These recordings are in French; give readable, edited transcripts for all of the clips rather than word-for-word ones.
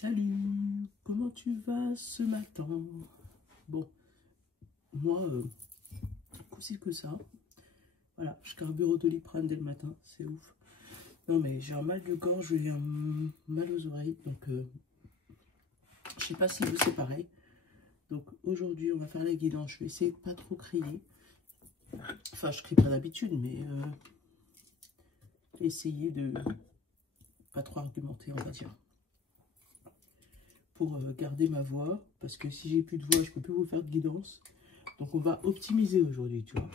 Salut, comment tu vas ce matin? Bon, moi, c'est que ça. Voilà, je carbure au Doliprane dès le matin, c'est ouf. Non mais j'ai un mal de gorge et un mal aux oreilles, donc je sais pas si vous c'est pareil. Donc aujourd'hui on va faire la guidance, je vais essayer de pas trop crier. Enfin je crie pas d'habitude, mais essayer de pas trop argumenter, on va dire. Pour garder ma voix, parce que si j'ai plus de voix, je peux plus vous faire de guidance. Donc on va optimiser aujourd'hui, tu vois.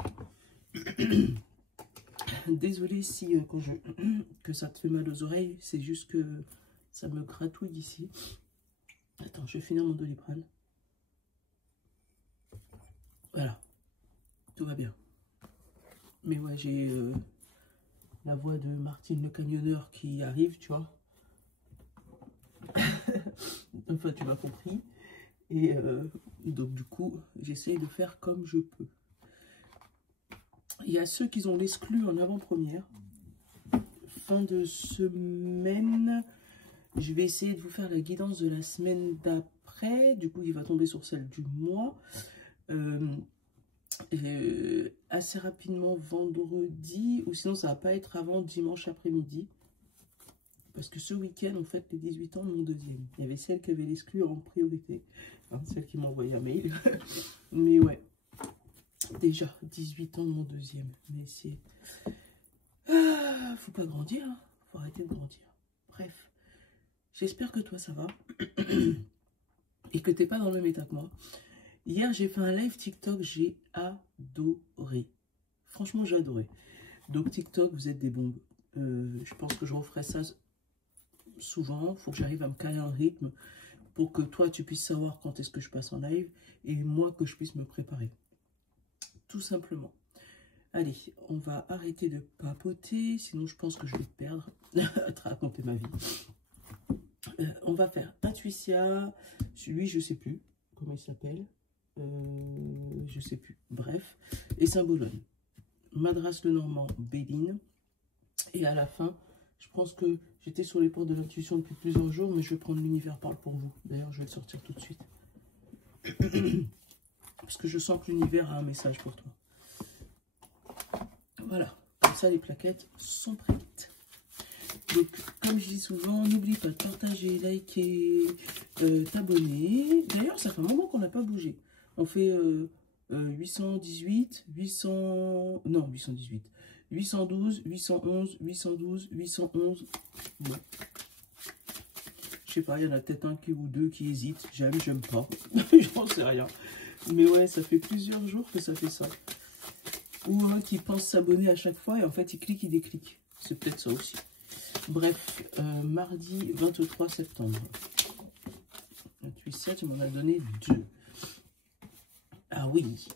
Désolée si que ça te fait mal aux oreilles, c'est juste que ça me gratouille d'ici. Attends, je vais finir mon Doliprane. Voilà, tout va bien. Mais ouais, j'ai la voix de Martine le camionneur qui arrive, tu vois. Enfin, tu m'as compris. Et donc du coup, j'essaye de faire comme je peux. Il y a ceux qui ont l'exclu en avant-première. Fin de semaine, je vais essayer de vous faire la guidance de la semaine d'après. Du coup, il va tomber sur celle du mois. Assez rapidement vendredi, ou sinon ça va pas être avant dimanche après-midi. Parce que ce week-end, on fête les 18 ans de mon deuxième. Il y avait celle qui avait l'exclu en priorité. Hein, celle qui m'a envoyé un mail. Mais ouais. Déjà, 18 ans de mon deuxième. Mais c'est... faut pas grandir. Hein. Faut arrêter de grandir. Bref. J'espère que toi, ça va. Et que t'es pas dans le même état que moi. Hier, j'ai fait un live TikTok. J'ai adoré. Franchement, j'ai adoré. Donc, TikTok, vous êtes des bombes. Je pense que je referai ça souvent. Il faut que j'arrive à me caler un rythme pour que toi tu puisses savoir quand est-ce que je passe en live et moi que je puisse me préparer, tout simplement. Allez, on va arrêter de papoter, sinon je pense que je vais te perdre à te raconter ma vie. On va faire Intuitia, lui je sais plus comment il s'appelle, je sais plus, bref, et Saint-Bologne, Madras le Normand, Béline, et à la fin je pense que j'étais sur les portes de l'intuition depuis plusieurs jours, mais je vais prendre l'univers parle pour vous. D'ailleurs, je vais le sortir tout de suite. Parce que je sens que l'univers a un message pour toi. Voilà. Comme ça, les plaquettes sont prêtes. Donc, comme je dis souvent, n'oublie pas de partager, liker, t'abonner. D'ailleurs, ça fait un moment qu'on n'a pas bougé. On fait 818, 800... Non, 818. 812, 811, 812, 811. Ouais. Je sais pas, il y en a peut-être un ou deux qui hésitent. J'aime, j'aime pas. J'en sais rien. Mais ouais, ça fait plusieurs jours que ça fait ça. Ou un qui pense s'abonner à chaque fois et en fait il clique, il déclique. C'est peut-être ça aussi. Bref, mardi 23 septembre. 28, tu m'en as donné 2. Ah oui.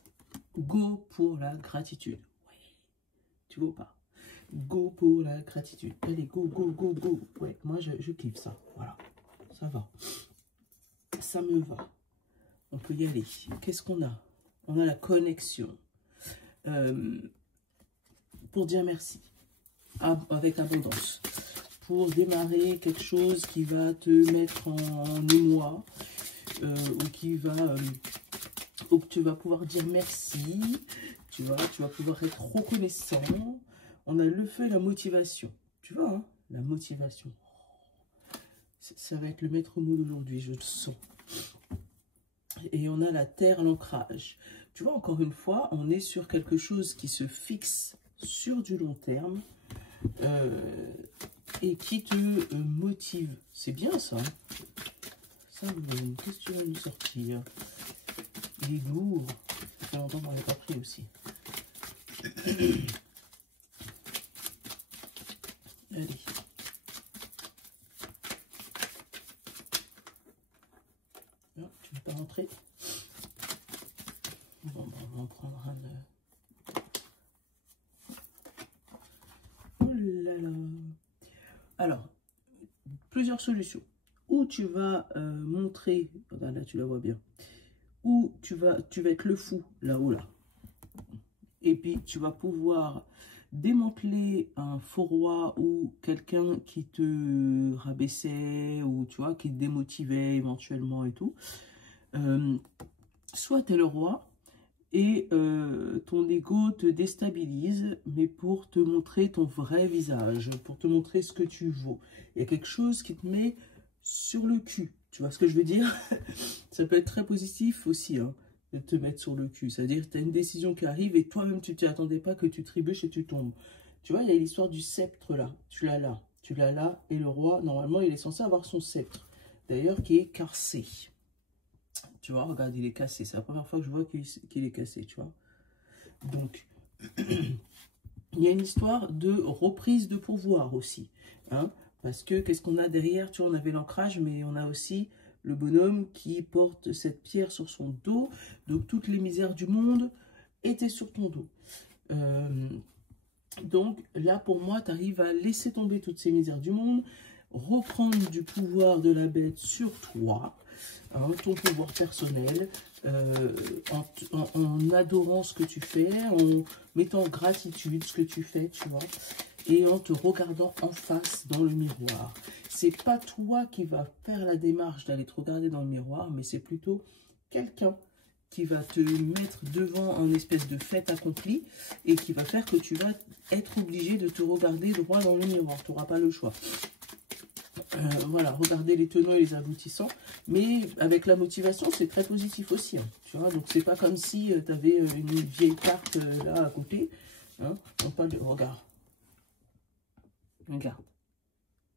Go pour la gratitude. Tu vois pas? Go pour la gratitude. Allez, go, go, go, go. Ouais, moi, je kiffe ça. Voilà. Ça va. Ça me va. On peut y aller. Qu'est-ce qu'on a? On a la connexion. Pour dire merci. Avec abondance. Pour démarrer quelque chose qui va te mettre en émoi. Ou qui va... où tu vas pouvoir dire merci. Tu vas pouvoir être reconnaissant. On a le feu et la motivation. Tu vois, hein, la motivation. Ça va être le maître mot d'aujourd'hui, je le sens. Et on a la terre, l'ancrage. Tu vois, encore une fois, on est sur quelque chose qui se fixe sur du long terme et qui te motive. C'est bien ça. Ça, qu'est-ce que tu vas nous sortir? Il est lourd. Ça fait longtemps qu'on n'avait pas pris aussi. Allez. Non, tu ne veux pas rentrer? Bon, on va en prendre un. Oh là là. Alors, plusieurs solutions. Ou tu vas montrer, là tu la vois bien, ou tu vas être le fou là-haut là. Et puis tu vas pouvoir démanteler un faux roi ou quelqu'un qui te rabaissait ou tu vois, qui te démotivait éventuellement et tout. Soit tu es le roi et ton ego te déstabilise, mais pour te montrer ton vrai visage, pour te montrer ce que tu vaux. Il y a quelque chose qui te met sur le cul. Tu vois ce que je veux dire? Ça peut être très positif aussi, hein, de te mettre sur le cul. C'est-à-dire que tu as une décision qui arrive et toi-même, tu ne t'y attendais pas, que tu trébuches et tu tombes. Tu vois, il y a l'histoire du sceptre là. Tu l'as là. Tu l'as là. Et le roi, normalement, il est censé avoir son sceptre. D'ailleurs, qui est cassé. Tu vois, regarde, il est cassé. C'est la première fois que je vois qu'il est cassé, tu vois. Donc, il y a une histoire de reprise de pouvoir aussi. Hein, parce que, qu'est-ce qu'on a derrière? Tu vois, on avait l'ancrage, mais on a aussi le bonhomme qui porte cette pierre sur son dos. Donc, toutes les misères du monde étaient sur ton dos. Donc, là, pour moi, tu arrives à laisser tomber toutes ces misères du monde, reprendre du pouvoir de la bête sur toi, hein, ton pouvoir personnel, en adorant ce que tu fais, en mettant en gratitude ce que tu fais, tu vois, et en te regardant en face dans le miroir. C'est pas toi qui va faire la démarche d'aller te regarder dans le miroir, mais c'est plutôt quelqu'un qui va te mettre devant un espèce de fait accompli et qui va faire que tu vas être obligé de te regarder droit dans le miroir. Tu n'auras pas le choix. Voilà, regarder les tenants et les aboutissants, mais avec la motivation, c'est très positif aussi. Hein, tu vois, donc c'est pas comme si tu avais une vieille carte là à côté. Hein, on parle de... Regarde. Regarde.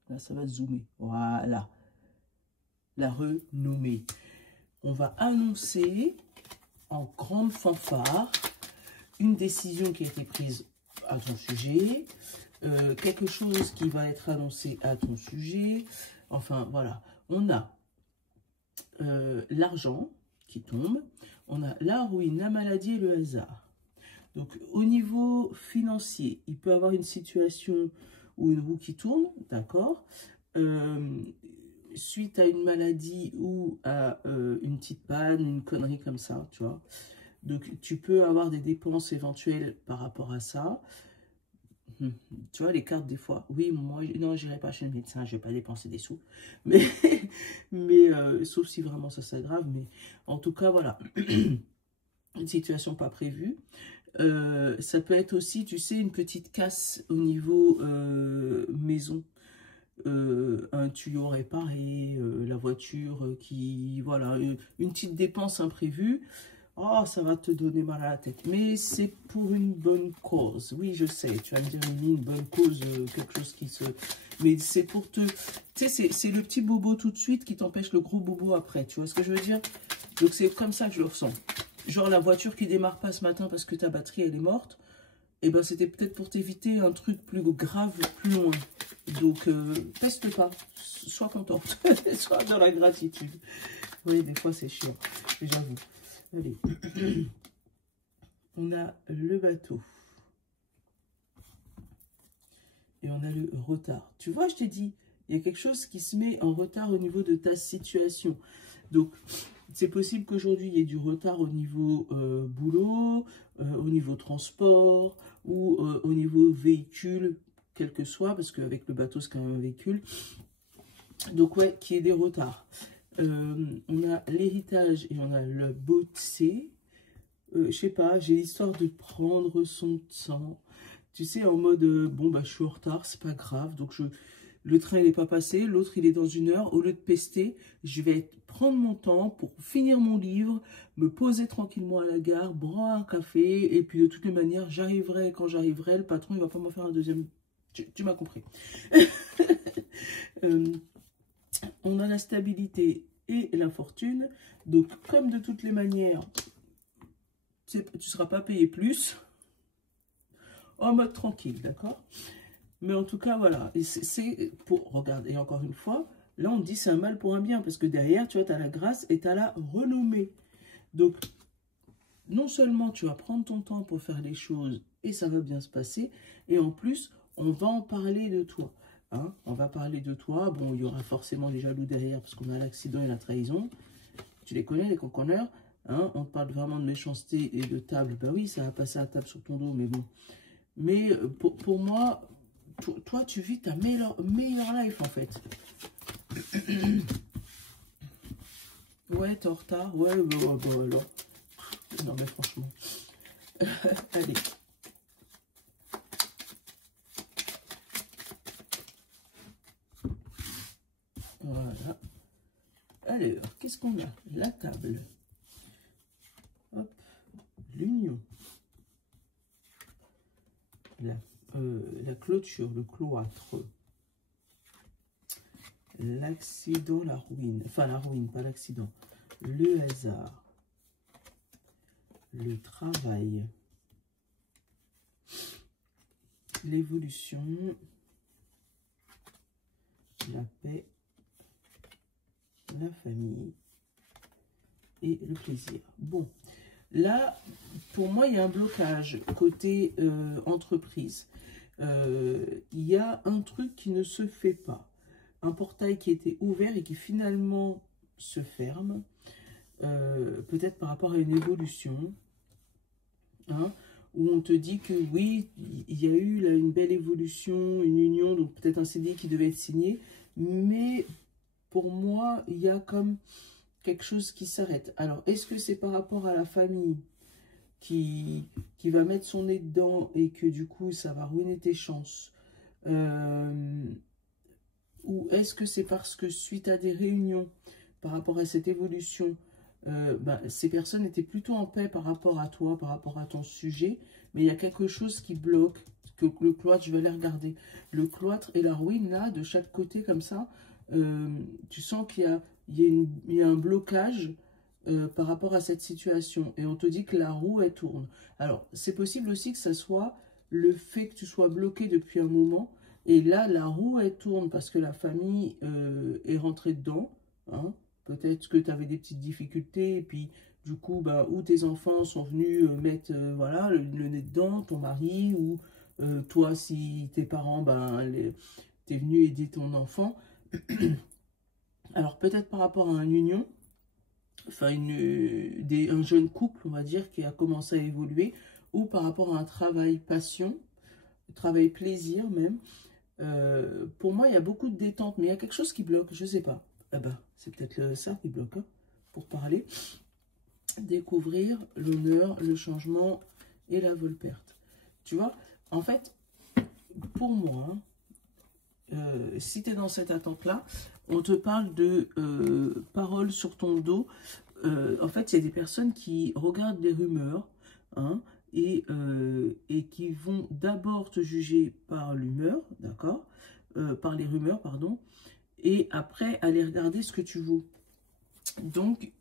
Là, ça va zoomer. Voilà. La renommée. On va annoncer en grande fanfare une décision qui a été prise à ton sujet, quelque chose qui va être annoncé à ton sujet. Enfin, voilà. On a l'argent qui tombe, on a la ruine, la maladie et le hasard. Donc, au niveau financier, il peut y avoir une situation ou une roue qui tourne, d'accord, suite à une maladie ou à une petite panne, une connerie comme ça, tu vois. Donc, tu peux avoir des dépenses éventuelles par rapport à ça. Tu vois, les cartes, des fois, oui, moi, non, j'irai pas chez le médecin, je vais pas dépenser des sous. Mais, sauf si vraiment ça s'aggrave. Mais en tout cas, voilà, une situation pas prévue. Ça peut être aussi, tu sais, une petite casse au niveau maison. Un tuyau réparé, la voiture qui, voilà, une petite dépense imprévue. Oh, ça va te donner mal à la tête. Mais c'est pour une bonne cause. Oui, je sais, tu vas me dire, une bonne cause, quelque chose qui se... Mais c'est pour te... Tu sais, c'est le petit bobo tout de suite qui t'empêche le gros bobo après. Tu vois ce que je veux dire? Donc, c'est comme ça que je le ressens. Genre, la voiture qui démarre pas ce matin parce que ta batterie, elle est morte. Et ben, c'était peut-être pour t'éviter un truc plus grave, plus loin. Donc, peste pas. Sois contente. Sois dans la gratitude. Oui, des fois, c'est chiant. J'avoue. Allez, on a le bateau et on a le retard. Tu vois, je t'ai dit, il y a quelque chose qui se met en retard au niveau de ta situation. Donc, c'est possible qu'aujourd'hui, il y ait du retard au niveau boulot, au niveau transport ou au niveau véhicule, quel que soit, parce qu'avec le bateau, c'est quand même un véhicule. Donc, ouais, qu'il y ait des retards. On a l'héritage et on a le bossé. Je sais pas, j'ai l'histoire de prendre son temps. Tu sais, en mode, bon, bah, je suis en retard, c'est pas grave. Donc, le train, il n'est pas passé, l'autre, il est dans 1 heure. Au lieu de pester, je vais prendre mon temps pour finir mon livre, me poser tranquillement à la gare, boire un café. Et puis, de toutes les manières, j'arriverai quand j'arriverai. Le patron, il va pas m'en faire un deuxième. Tu m'as compris. On a la stabilité et la fortune. Donc, comme de toutes les manières... tu ne seras pas payé plus, en mode tranquille, d'accord? Mais en tout cas, voilà, c'est pour, regarde, et encore une fois, là on dit c'est un mal pour un bien, parce que derrière, tu vois, tu as la grâce et tu as la renommée. Donc, non seulement tu vas prendre ton temps pour faire les choses, et ça va bien se passer, et en plus, on va en parler de toi. Hein? On va parler de toi, bon, il y aura forcément des jaloux derrière, parce qu'on a l'accident et la trahison. Tu les connais, les conconneurs. Hein, on parle vraiment de méchanceté et de table. Ben oui, ça va passer à table sur ton dos, mais bon. Mais pour moi, toi, tu vis ta meilleure life, en fait. Ouais, t'es en retard. Ouais, bah, alors. Non, mais franchement. Allez. Voilà. Alors, qu'est-ce qu'on a? La table. Hop. L'union. La clôture, le cloître. L'accident, la ruine. Enfin, la ruine, pas l'accident. Le hasard. Le travail. L'évolution. La paix. La famille. Et le plaisir. Bon. Là, pour moi, il y a un blocage côté entreprise. Il y a un truc qui ne se fait pas. Un portail qui était ouvert et qui finalement se ferme. Peut-être par rapport à une évolution. Hein, où on te dit que oui, il y a eu là une belle évolution, une union, donc peut-être un CDI qui devait être signé. Mais pour moi, il y a comme quelque chose qui s'arrête. Alors, est-ce que c'est par rapport à la famille qui va mettre son nez dedans et que du coup, ça va ruiner tes chances ou est-ce que c'est parce que suite à des réunions, par rapport à cette évolution, ces personnes étaient plutôt en paix par rapport à toi, par rapport à ton sujet, mais il y a quelque chose qui bloque, que le cloître, je vais aller regarder. Le cloître et la ruine, là, de chaque côté, comme ça, tu sens qu'il y a un blocage par rapport à cette situation. Et on te dit que la roue, elle tourne. Alors, c'est possible aussi que ça soit le fait que tu sois bloqué depuis un moment. Et là, la roue, elle tourne parce que la famille est rentrée dedans. Hein. Peut-être que tu avais des petites difficultés. Et puis, du coup, ou tes enfants sont venus mettre voilà, le nez dedans, ton mari, ou toi, si tes parents, t'es venu aider ton enfant. Alors, peut-être par rapport à une union, enfin un jeune couple, on va dire, qui a commencé à évoluer, ou par rapport à un travail passion, travail plaisir même. Pour moi, il y a beaucoup de détente, mais il y a quelque chose qui bloque, je sais pas. Ah bah, c'est peut-être ça qui bloque, hein, pour parler. Découvrir l'honneur, le changement et la vol-perte. Tu vois, en fait, pour moi, si tu es dans cette attente-là, on te parle de paroles sur ton dos. En fait, il y a des personnes qui regardent les rumeurs, hein, et qui vont d'abord te juger par l'humeur, d'accord, par les rumeurs, pardon, et après aller regarder ce que tu vaux. Donc,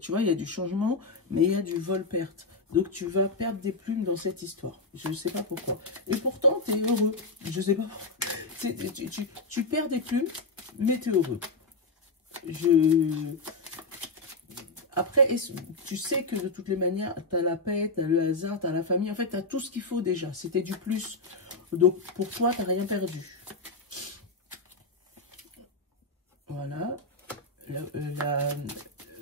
tu vois, il y a du changement, mais il y a du vol-perte. Donc, tu vas perdre des plumes dans cette histoire. Je ne sais pas pourquoi. Et pourtant, tu es heureux. Je ne sais pas pourquoi. Tu perds des plumes, mais tu es heureux. Après, tu sais que de toutes les manières, tu as la paix, tu as le hasard, tu as la famille. En fait, tu as tout ce qu'il faut déjà. C'était du plus. Donc, pour toi, tu n'as rien perdu. Voilà.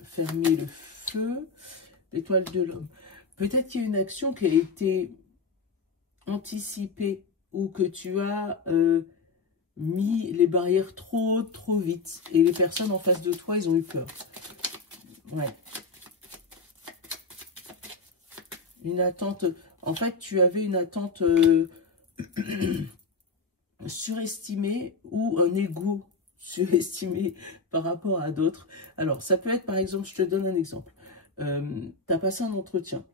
Fermer le feu. L'étoile de l'homme. Peut-être qu'il y a une action qui a été anticipée ou que tu as mis les barrières trop vite. Et les personnes en face de toi, ils ont eu peur. Ouais. Une attente. En fait, tu avais une attente surestimée ou un ego surestimé par rapport à d'autres. Alors, ça peut être, par exemple, je te donne un exemple. Tu as passé un entretien.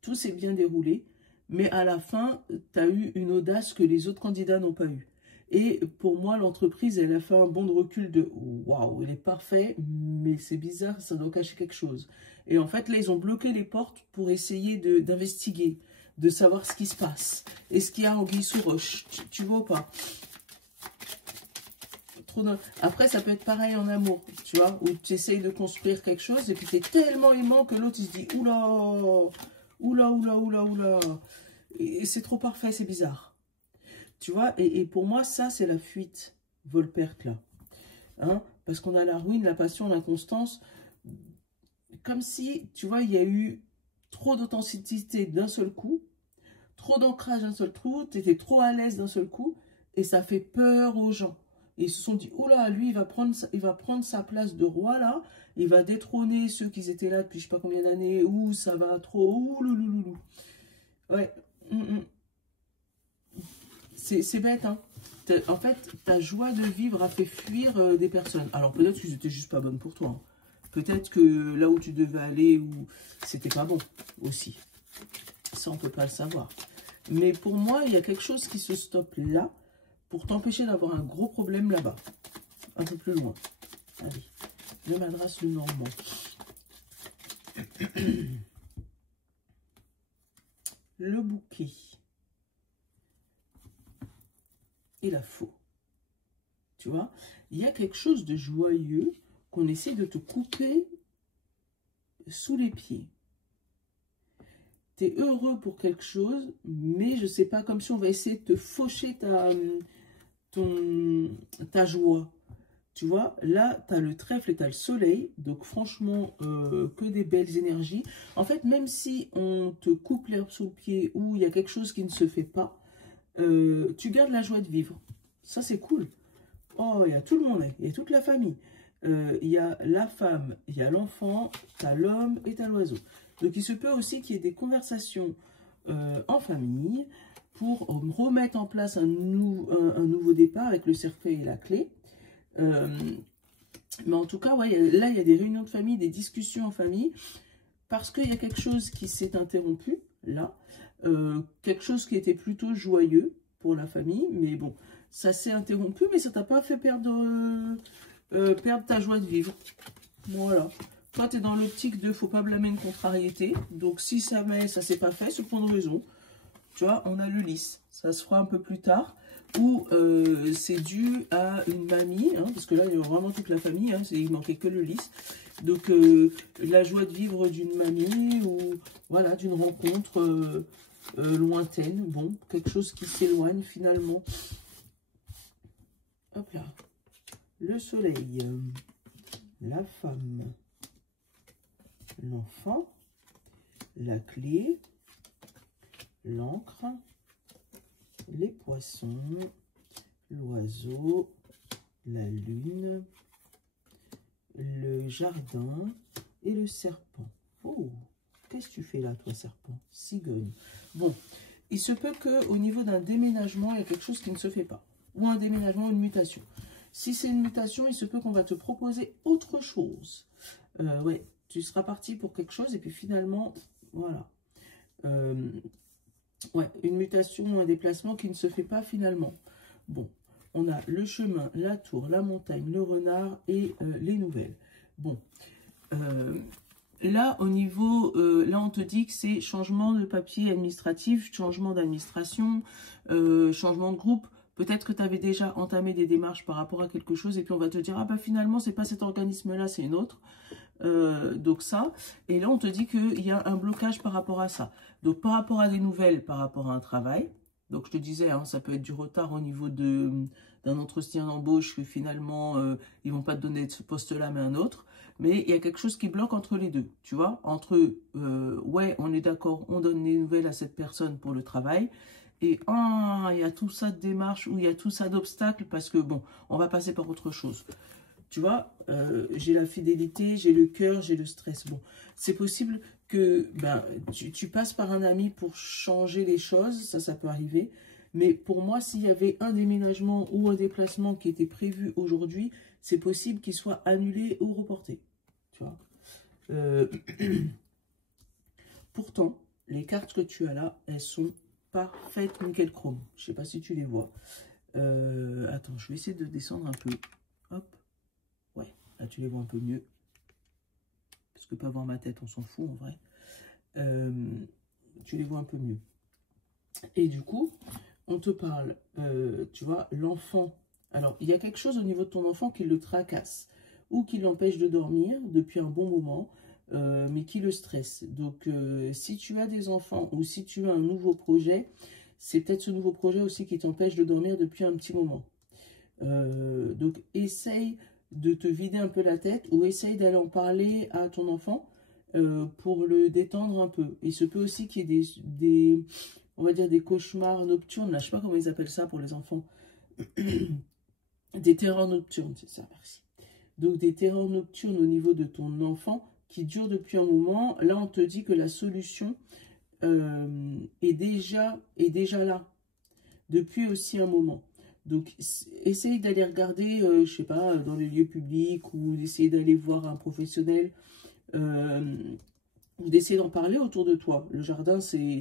Tout s'est bien déroulé, mais à la fin, tu as eu une audace que les autres candidats n'ont pas eu. Et pour moi, l'entreprise, elle a fait un bond de recul de « Waouh, il est parfait, mais c'est bizarre, ça doit cacher quelque chose. » Et en fait, là, ils ont bloqué les portes pour essayer d'investiguer, de savoir ce qui se passe. Est-ce qu'il y a anguille sous roche? Tu vois ou pas? Après, ça peut être pareil en amour, tu vois, où tu essayes de construire quelque chose et puis tu es tellement aimant que l'autre, il se dit « Oula, oula, oula, oula, oula. » Et c'est trop parfait, c'est bizarre. Tu vois, et pour moi, ça, c'est la fuite vol-perte, là. Hein? Parce qu'on a la ruine, la passion, l'inconstance. Comme si, tu vois, il y a eu trop d'authenticité d'un seul coup, trop d'ancrage d'un seul trou, tu étais trop à l'aise d'un seul coup, et ça fait peur aux gens. Et ils se sont dit, oula, lui, il va prendre sa place de roi, là, il va détrôner ceux qui étaient là depuis je sais pas combien d'années, ouh, ça va trop, ouh, loulouloulou. Ouais, c'est bête, hein. En fait, ta joie de vivre a fait fuir des personnes. Alors peut-être que c'était juste pas bonne pour toi, hein. Peut-être que là où tu devais aller, ou c'était pas bon aussi. Ça, on peut pas le savoir. Mais pour moi, il y a quelque chose qui se stoppe là pour t'empêcher d'avoir un gros problème là-bas. Un peu plus loin. Allez, le Madras, le Normand. Le bouquet. Et la faux. Tu vois, il y a quelque chose de joyeux qu'on essaie de te couper sous les pieds. Tu es heureux pour quelque chose, mais je sais pas, comme si on va essayer de te faucher ta joie. Tu vois, là, tu as le trèfle et tu as le soleil, donc franchement, que des belles énergies. En fait, même si on te coupe l'herbe sous le pied ou il y a quelque chose qui ne se fait pas, tu gardes la joie de vivre. Ça, c'est cool. Oh, il y a tout le monde, il y a toute la famille. Il y a la femme, il y a l'enfant, tu as l'homme et tu as l'oiseau. Donc, il se peut aussi qu'il y ait des conversations en famille pour remettre en place un nouveau départ avec le cercueil et la clé. Mais en tout cas, ouais, là, il y a des réunions de famille, des discussions en famille, parce qu'il y a quelque chose qui s'est interrompu, là. Quelque chose qui était plutôt joyeux pour la famille, mais bon, ça s'est interrompu, mais ça t'a pas fait perdre ta joie de vivre. Voilà. Toi, tu es dans l'optique de faut pas blâmer une contrariété. Donc, si ça s'est pas fait, c'est pour une raison. Tu vois, on a le lys. Ça se fera un peu plus tard. Ou c'est dû à une mamie, hein, parce que là, il y a vraiment toute la famille. Hein, il manquait que le lys. Donc, la joie de vivre d'une mamie ou voilà, d'une rencontre lointaine. Bon, quelque chose qui s'éloigne finalement. Hop là. Le soleil, la femme, l'enfant, la clé, l'encre, les poissons, l'oiseau, la lune, le jardin et le serpent. Oh, qu'est-ce que tu fais là, toi, serpent? Cigogne. Bon, il se peut qu'au niveau d'un déménagement, il y a quelque chose qui ne se fait pas. Ou un déménagement, une mutation. Si c'est une mutation, il se peut qu'on va te proposer autre chose. Ouais, tu seras parti pour quelque chose et puis finalement, voilà. Ouais, une mutation ou un déplacement qui ne se fait pas finalement. Bon, on a le chemin, la tour, la montagne, le renard et les nouvelles. Bon, là, au niveau, là, on te dit que c'est changement de papier administratif, changement d'administration, changement de groupe. Peut-être que tu avais déjà entamé des démarches par rapport à quelque chose et puis on va te dire, ah bah finalement, c'est pas cet organisme-là, c'est une autre. Donc ça, et là on te dit qu'il y a un blocage par rapport à ça. Donc par rapport à des nouvelles, par rapport à un travail, donc je te disais, hein, ça peut être du retard au niveau d'un entretien d'embauche que finalement ils vont pas te donner ce poste-là mais un autre, mais il y a quelque chose qui bloque entre les deux, tu vois, entre ouais on est d'accord, on donne des nouvelles à cette personne pour le travail, et il y a tout ça de démarches ou il y a tout ça d'obstacles parce que bon, on va passer par autre chose. Tu vois, j'ai la fidélité, j'ai le cœur, j'ai le stress. Bon, c'est possible que ben, tu passes par un ami pour changer les choses, ça peut arriver. Mais pour moi, s'il y avait un déménagement ou un déplacement qui était prévu aujourd'hui, c'est possible qu'il soit annulé ou reporté. Tu vois. Pourtant, les cartes que tu as là, elles sont parfaites nickel chrome. Je ne sais pas si tu les vois. Attends, je vais essayer de descendre un peu. Hop. Ouais, là tu les vois un peu mieux. Parce que pas voir ma tête, on s'en fout en vrai. Tu les vois un peu mieux. Et du coup, on te parle, tu vois, l'enfant. Alors, il y a quelque chose au niveau de ton enfant qui le tracasse ou qui l'empêche de dormir depuis un bon moment, mais qui le stresse. Donc, si tu as des enfants ou si tu as un nouveau projet, c'est peut-être ce nouveau projet aussi qui t'empêche de dormir depuis un petit moment. Donc, essaye de te vider un peu la tête ou essaye d'aller en parler à ton enfant pour le détendre un peu. Il se peut aussi qu'il y ait on va dire des cauchemars nocturnes, là, je sais pas comment ils appellent ça pour les enfants. Des terreurs nocturnes, c'est ça, merci. Donc des terreurs nocturnes au niveau de ton enfant qui durent depuis un moment. Là, on te dit que la solution est déjà là depuis aussi un moment. Donc, essaye d'aller regarder, je sais pas, dans les lieux publics ou d'essayer d'aller voir un professionnel ou d'essayer d'en parler autour de toi. Le jardin, c'est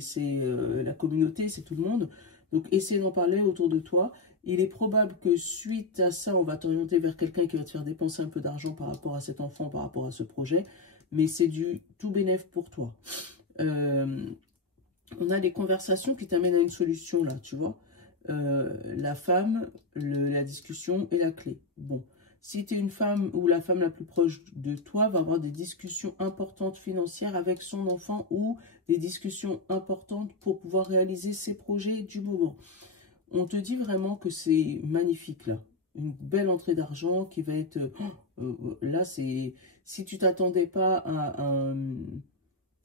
la communauté, c'est tout le monde. Donc, essaye d'en parler autour de toi. Il est probable que suite à ça, on va t'orienter vers quelqu'un qui va te faire dépenser un peu d'argent par rapport à cet enfant, par rapport à ce projet. Mais c'est du tout bénéf pour toi. On a des conversations qui t'amènent à une solution là, tu vois. La femme, la discussion est la clé. Bon, si tu es une femme ou la femme la plus proche de toi va avoir des discussions importantes financières avec son enfant ou des discussions importantes pour pouvoir réaliser ses projets du moment. On te dit vraiment que c'est magnifique là. Une belle entrée d'argent qui va être... là, c'est... Si tu t'attendais pas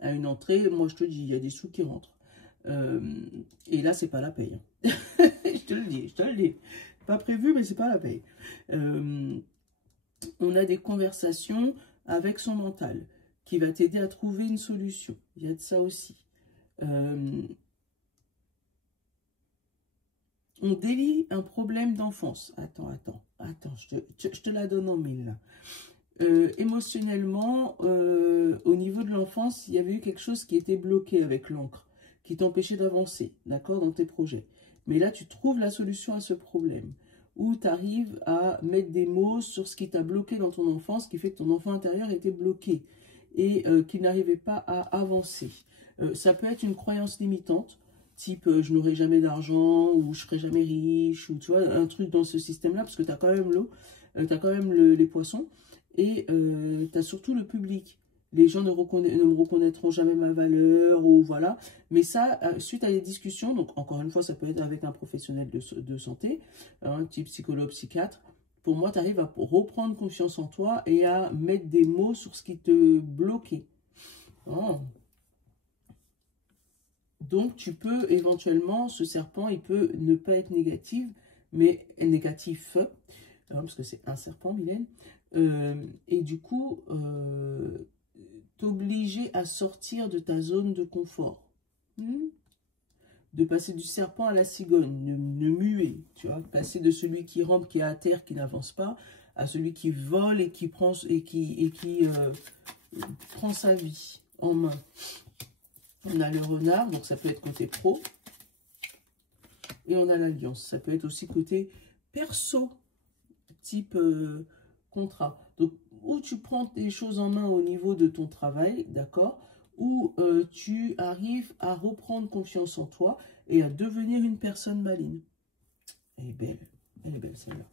à une entrée, moi je te dis, il y a des sous qui rentrent. Et là, c'est pas la paye. Je te le dis. Pas prévu, mais c'est pas la paye. On a des conversations avec son mental qui va t'aider à trouver une solution. Il y a de ça aussi. On délie un problème d'enfance. Attends, je te la donne en mille là. Émotionnellement, au niveau de l'enfance, il y avait eu quelque chose qui était bloqué avec l'encre, qui t'empêchait d'avancer, d'accord, dans tes projets. Mais là, tu trouves la solution à ce problème, où tu arrives à mettre des mots sur ce qui t'a bloqué dans ton enfance, qui fait que ton enfant intérieur était bloqué et qu'il n'arrivait pas à avancer. Ça peut être une croyance limitante, type je n'aurai jamais d'argent, ou je serai jamais riche, ou tu vois, un truc dans ce système-là, parce que tu as quand même l'eau, tu as quand même les poissons, et tu as surtout le public. Les gens ne me reconnaîtront jamais ma valeur, ou voilà. Mais ça, suite à des discussions, donc encore une fois, ça peut être avec un professionnel de santé, type psychologue, psychiatre. Pour moi, tu arrives à reprendre confiance en toi et à mettre des mots sur ce qui te bloquait. Oh. Donc, tu peux éventuellement, ce serpent, il peut ne pas être négatif, mais négatif, parce que c'est un serpent, Mylène. Et du coup, t'obliger à sortir de ta zone de confort. De passer du serpent à la cigogne, ne muer, tu vois, passer de celui qui rampe, qui est à terre, qui n'avance pas, à celui qui vole et qui prend, prend sa vie en main. On a le renard, donc ça peut être côté pro. Et on a l'alliance, ça peut être aussi côté perso, type contrat. Donc, où tu prends tes choses en main au niveau de ton travail, d'accord, où tu arrives à reprendre confiance en toi et à devenir une personne maligne. Elle est belle celle-là.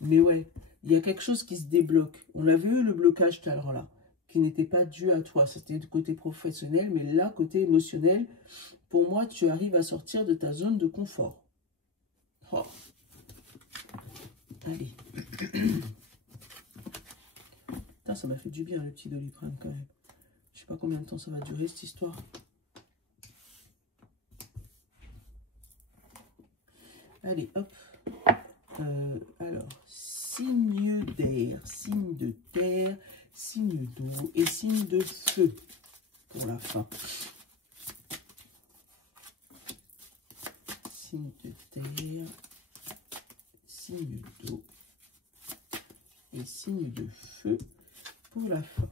Mais ouais, il y a quelque chose qui se débloque. On avait eu le blocage tout à l'heure là, qui n'était pas dû à toi. C'était du côté professionnel, mais là, côté émotionnel, pour moi, tu arrives à sortir de ta zone de confort. Oh. Allez. Putain, ça m'a fait du bien, le petit Doliprane, quand même. Je sais pas combien de temps ça va durer, cette histoire. Allez, hop. Alors, signe d'air, signe de terre, signe d'eau et signe de feu pour la fin. Signe de terre, signe d'eau et signe de feu pour la fin.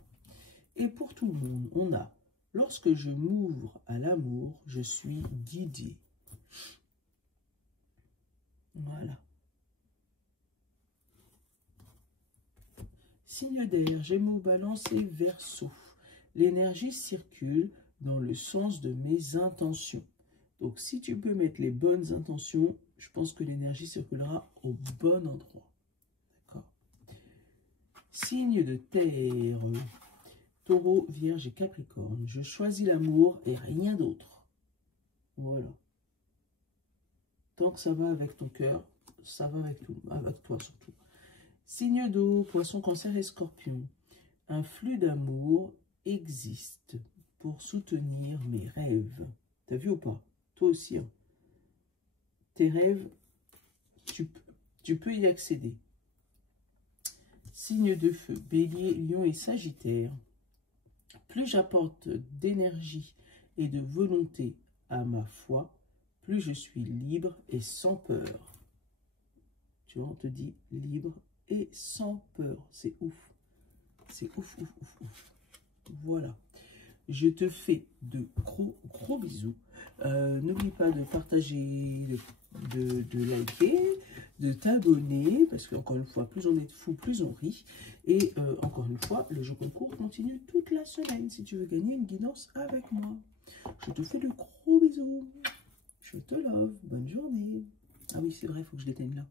Et pour tout le monde, on a, lorsque je m'ouvre à l'amour, je suis guidé. Voilà. Signe d'air, Gémeaux, Balance et Verseau. L'énergie circule dans le sens de mes intentions. Donc, si tu peux mettre les bonnes intentions, je pense que l'énergie circulera au bon endroit. D'accord. Signe de terre, Taureau, Vierge et Capricorne. Je choisis l'amour et rien d'autre. Voilà. Tant que ça va avec ton cœur, ça va avec toi surtout. Signe d'eau, Poisson, Cancer et Scorpion. Un flux d'amour existe pour soutenir mes rêves. T'as vu ou pas? toi aussi, hein. Tes rêves, tu peux y accéder. Signe de feu, Bélier, Lion et Sagittaire. Plus j'apporte d'énergie et de volonté à ma foi, plus je suis libre et sans peur. Tu vois, on te dit libre et sans peur. C'est ouf. C'est ouf, ouf, ouf, ouf. Voilà. Je te fais de gros bisous. N'oublie pas de partager, de liker, de t'abonner, parce qu'encore une fois, plus on est fou, plus on rit. Et encore une fois, le jeu concours continue toute la semaine si tu veux gagner une guidance avec moi. Je te fais de gros bisous. Je te love. Bonne journée. Ah oui, c'est vrai, il faut que je l'éteigne là.